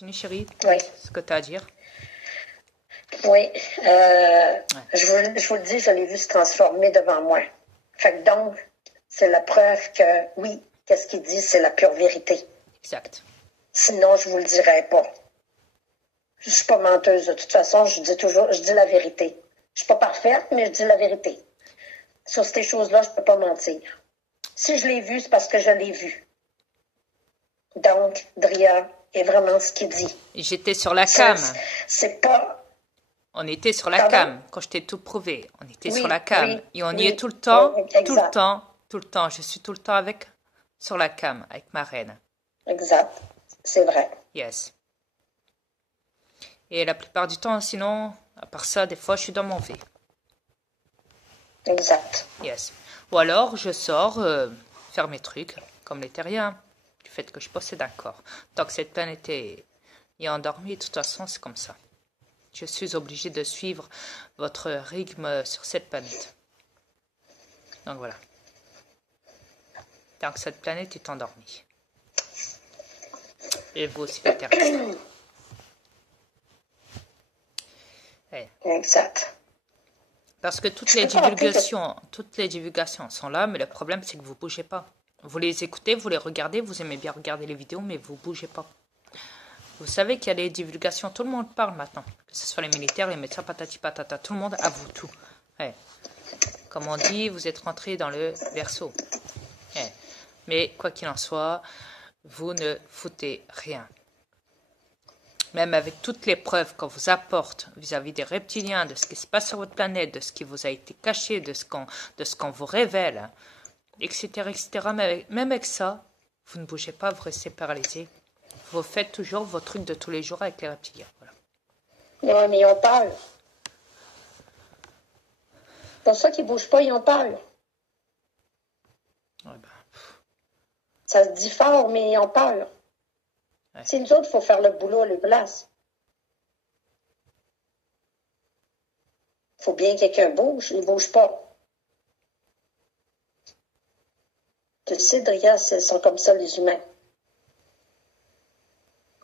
Continue, chérie. Oui. Ce que tu as à dire. Oui. Je vous le dis, je l'ai vu se transformer devant moi. Fait que donc, c'est la preuve que, oui, qu'est-ce qu'il dit, c'est la pure vérité. Exact. Sinon, je vous le dirais pas. Je suis pas menteuse. De toute façon, je dis la vérité. Je suis pas parfaite, mais je dis la vérité. Sur ces choses-là, je peux pas mentir. Si je l'ai vu, c'est parce que je l'ai vu. Donc, Dria est vraiment ce qu'il dit. J'étais sur la cam. C'est pas... On était sur la cam, quand je t'ai tout prouvé. On était sur la cam. Oui, et on y est tout le temps, oui, tout le temps, tout le temps. Je suis tout le temps sur la cam, avec ma reine. Exact. C'est vrai. Yes. Et la plupart du temps, sinon, à part ça, des fois, je suis dans mon V. Exact. Yes. Ou alors, je sors faire mes trucs, comme les terriens, du fait que je possède un corps. Tant que cette planète est endormie, de toute façon, c'est comme ça. Je suis obligé de suivre votre rythme sur cette planète. Donc voilà. Tant que cette planète est endormie. Et vous aussi, les terrestres. Hey. Exact. Parce que toutes les divulgations sont là, mais le problème, c'est que vous ne bougez pas. Vous les écoutez, vous les regardez, vous aimez bien regarder les vidéos, mais vous ne bougez pas. Vous savez qu'il y a des divulgations, tout le monde parle maintenant. Que ce soit les militaires, les médecins, patati patata, tout le monde avoue tout. Ouais. Comme on dit, vous êtes rentré dans le berceau. Ouais. Mais quoi qu'il en soit, vous ne foutez rien. Même avec toutes les preuves qu'on vous apporte vis-à-vis des reptiliens, de ce qui se passe sur votre planète, de ce qui vous a été caché, de ce qu'on vous révèle, etc., etc. Même avec ça, vous ne bougez pas, vous restez paralysé. Vous faites toujours vos trucs de tous les jours avec les reptiliens. Voilà. Oui, mais ils en parlent. C'est pour ça qu'ils ne bougent pas, ils en parlent. Ouais, ben. Ça se dit fort, mais ils en parlent. Ouais. C'est nous autres, il faut faire le boulot à leur place. Il faut bien que quelqu'un bouge, ils ne bougent pas. Tu sais, Dria, ils sont comme ça, les humains.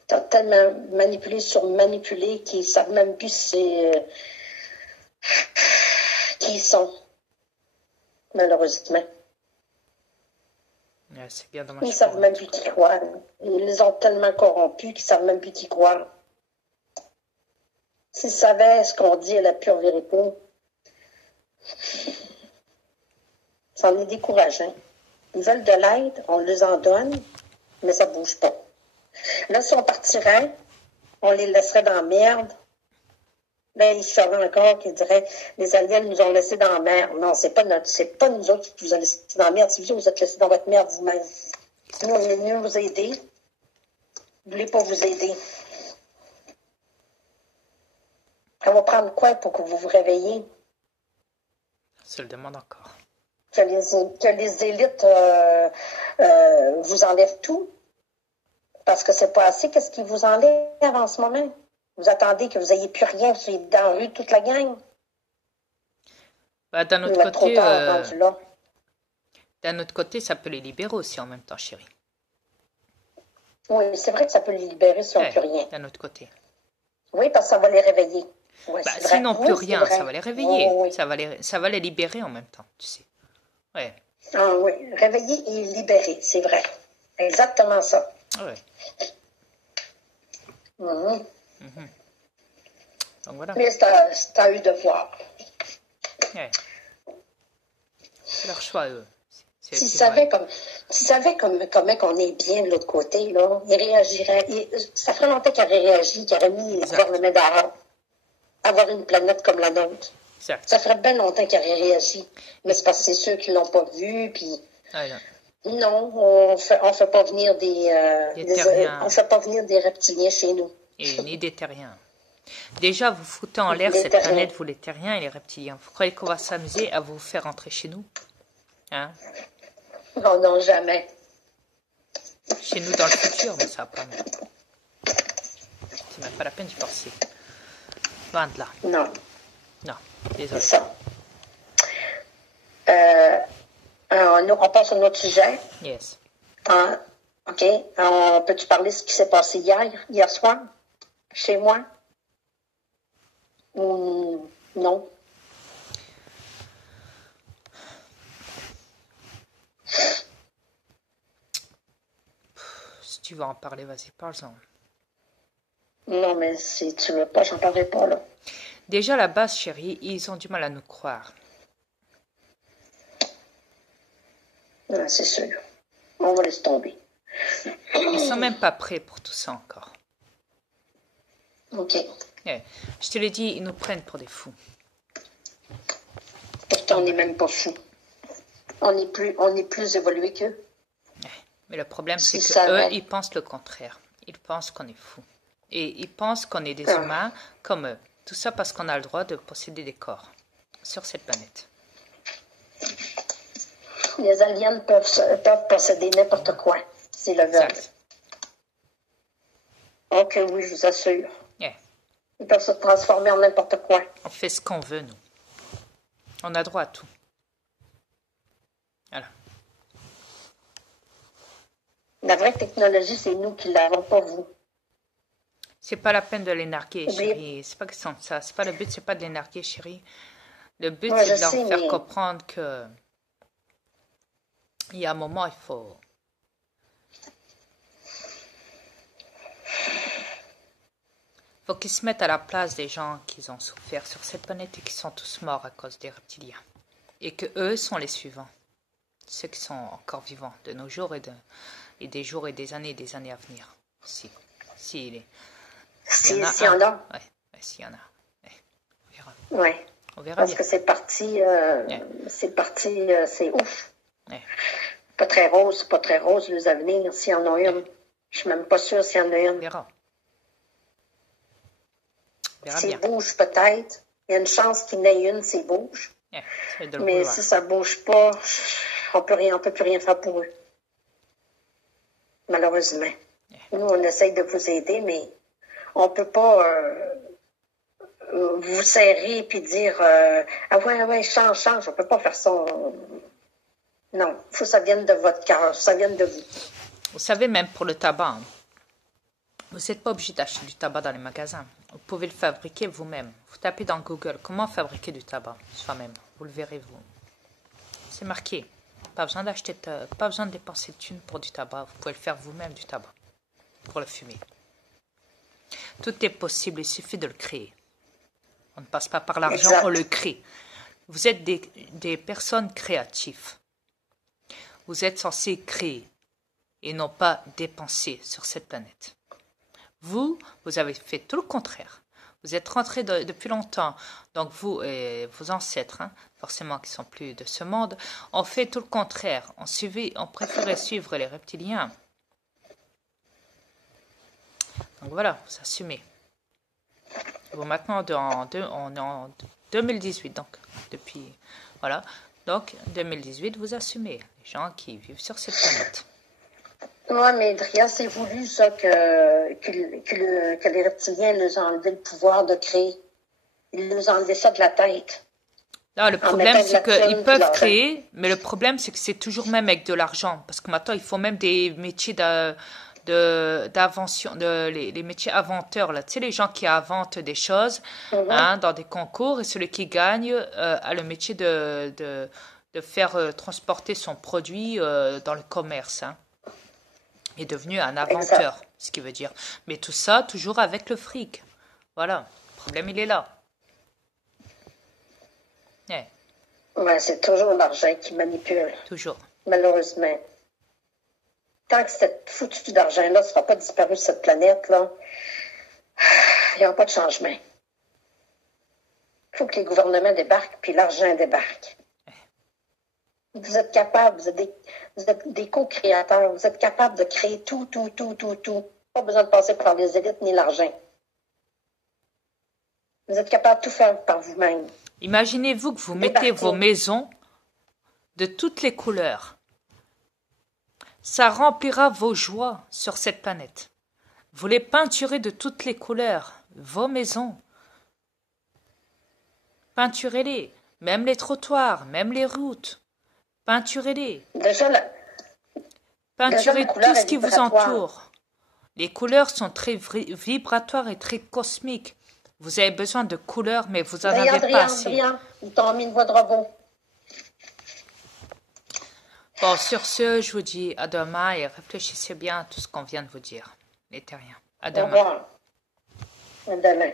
T'as tellement manipulé sur manipulé qu'ils ne savent même plus qui ils sont, malheureusement. Ouais, c'est bien dommage. Ils ne savent même plus qui croire. Ils les ont tellement corrompus qu'ils ne savent même plus qui croire. S'ils savaient ce qu'on dit est la pure vérité, ça en est décourageant. Ils veulent de l'aide, on les en donne, mais ça ne bouge pas. Là, si on partirait, on les laisserait dans la merde. Là, ils seraient encore qui diraient les aliens nous ont laissés dans la merde. Non, c'est pas nous autres qui vous avez laissés dans la merde, c'est vous êtes laissés dans votre merde vous-même. Nous, on est venus vous aider. Vous voulez pas vous aider. On va prendre quoi pour que vous vous réveillez? Je le demande encore. Que les élites vous enlèvent tout? Parce que c'est pas assez. Qu'est-ce qu'ils vous enlèvent en ce moment? Vous attendez que vous n'ayez plus rien, vous soyez dans la rue toute la gang? Bah, d'un autre côté, ça peut les libérer aussi en même temps, chérie. Oui, c'est vrai que ça peut les libérer si on n'a plus rien. D'un autre côté. Oui, parce que ça va les réveiller. Ouais, bah, s'ils n'ont plus rien, ça va les réveiller. Oui. Ça va les libérer en même temps, tu sais. Ouais. Ah oui, réveiller et libérer, c'est vrai. Exactement ça. Ouais. Donc voilà. Mais c'est à eux de voir. Ouais. C'est leur choix, eux. S'ils savaient comment on est bien de l'autre côté, là, ils réagiraient. Ça ferait longtemps qu'ils auraient réagi, qu'ils auraient mis le gouvernement dehors. Avoir une planète comme la nôtre. Exact. Ça ferait bien longtemps qu'ils auraient réagi. Mais c'est parce que c'est ceux qui ne l'ont pas vu, puis... Non, on fait pas venir on fait pas venir des reptiliens chez nous. Et ni des terriens. Déjà, vous foutez en l'air cette planète, vous les terriens et les reptiliens. Vous croyez qu'on va s'amuser à vous faire rentrer chez nous? Hein? Non, non, jamais. Chez nous dans le futur, mais ça va pas. C'est même pas la peine d'y penser. Loin de là. Non. Non, désolé. C'est ça. On passe à notre sujet. Yes. OK. Peux-tu parler de ce qui s'est passé hier soir, chez moi? Ou non? Si tu veux en parler, vas-y, parle-en. Non, mais si tu veux pas, j'en parlerai pas, là. Déjà, à la base, chérie, ils ont du mal à nous croire. Non, c'est sûr. On va laisser tomber. Ils sont même pas prêts pour tout ça encore. OK. Yeah. Je te l'ai dit, ils nous prennent pour des fous. Pourtant, on n'est même pas fous. On est plus évolué qu'eux. Mais le problème, c'est Si que ça eux, va. ils pensent le contraire. Ils pensent qu'on est fous. Et ils pensent qu'on est des humains comme eux. Tout ça parce qu'on a le droit de posséder des corps sur cette planète. Les aliens peuvent posséder n'importe quoi, s'ils le veulent. Exact. Ok, oui, je vous assure. Yeah. Ils peuvent se transformer en n'importe quoi. On fait ce qu'on veut, nous. On a droit à tout. Voilà. La vraie technologie, c'est nous qui l'avons, pas vous. C'est pas la peine de les narguer, Oui. chérie. C'est pas question de ça. C'est pas le but, c'est pas de les narguer, chérie. Le but, Ouais, c'est de je leur sais, faire mais- comprendre que il y a un moment, il faut qu'ils se mettent à la place des gens qui ont souffert sur cette planète et qui sont tous morts à cause des reptiliens. Et que eux sont les suivants. Ceux qui sont encore vivants de nos jours et des jours et des années à venir. S'il y S'il en a y en un. a. Ouais, s'il y en a. Ouais, on verra. Ouais. On verra Parce bien. que c'est parti, c'est ouf. Ouais. Pas très rose, les avenirs, s'il y en a une. Je suis même pas sûre s'il y en a On une. verra. On verra S'il bien. bouge peut-être, il y a une chance qu'il y en ait une s'il bouge. Ouais, c'est de le Mais vouloir. si ça bouge pas, on peut plus rien faire pour eux. Malheureusement. Nous, on essaye de vous aider, mais on peut pas vous serrer puis dire ah ouais, change. On peut pas faire ça. Non, faut que ça vienne de votre cœur, ça vienne de vous. Vous savez, même pour le tabac, hein, vous n'êtes pas obligé d'acheter du tabac dans les magasins. Vous pouvez le fabriquer vous-même. Vous tapez dans Google comment fabriquer du tabac soi-même. Vous le verrez, vous. C'est marqué. Pas besoin d'acheter, pas besoin de dépenser de thunes pour du tabac. Vous pouvez le faire vous-même, du tabac, pour le fumer. Tout est possible, il suffit de le créer. On ne passe pas par l'argent, Exact. on le crée. Vous êtes des personnes créatives. Vous êtes censés créer et non pas dépenser sur cette planète. Vous avez fait tout le contraire. Vous êtes rentrés depuis longtemps. Donc vous et vos ancêtres, hein, forcément qui sont plus de ce monde, ont fait tout le contraire. On préférait suivre les reptiliens. Donc voilà, vous assumez. Bon, maintenant, on est en 2018, donc depuis, voilà. Donc, 2018, vous assumez les gens qui vivent sur cette planète. Oui, mais Dria, c'est voulu ça que les reptiliens nous ont enlevé le pouvoir de créer. Ils nous ont enlevé ça de la tête. Non, le En problème, mettant de c'est la qu'ils thune, peuvent puis créer, mais le problème, c'est que c'est toujours même avec de l'argent. Parce que maintenant, il faut même des métiers d'invention, les métiers inventeurs, là. Tu sais, les gens qui inventent des choses hein, dans des concours, et celui qui gagne a le métier de faire transporter son produit dans le commerce. Hein. Est devenu un inventeur, Exact. ce qui veut dire. Mais tout ça, toujours avec le fric. Voilà, le problème, il est là. Ouais, Ouais, c'est toujours l'argent qui manipule, toujours. malheureusement. Tant que cette foutue d'argent-là ne sera pas disparu de cette planète-là, il n'y aura pas de changement. Il faut que les gouvernements débarquent, puis l'argent débarque. Vous êtes capables, vous êtes des co-créateurs, vous êtes capables de créer tout. Pas besoin de passer par les élites ni l'argent. Vous êtes capables de tout faire par vous-même. Imaginez-vous que vous mettez vos maisons de toutes les couleurs. Ça remplira vos joies sur cette planète. Vous les peinturez de toutes les couleurs, vos maisons. Peinturez-les, même les trottoirs, même les routes. Peinturez-les. Déjà, Peinturez tout ce qui vous entoure. Les couleurs sont très vibratoires et très cosmiques. Vous avez besoin de couleurs, mais vous en avez pas assez. Ils t'ont mis une voix de robot. Bon, sur ce, je vous dis à demain et réfléchissez bien à tout ce qu'on vient de vous dire. Les terriens. À demain. Au revoir. À demain.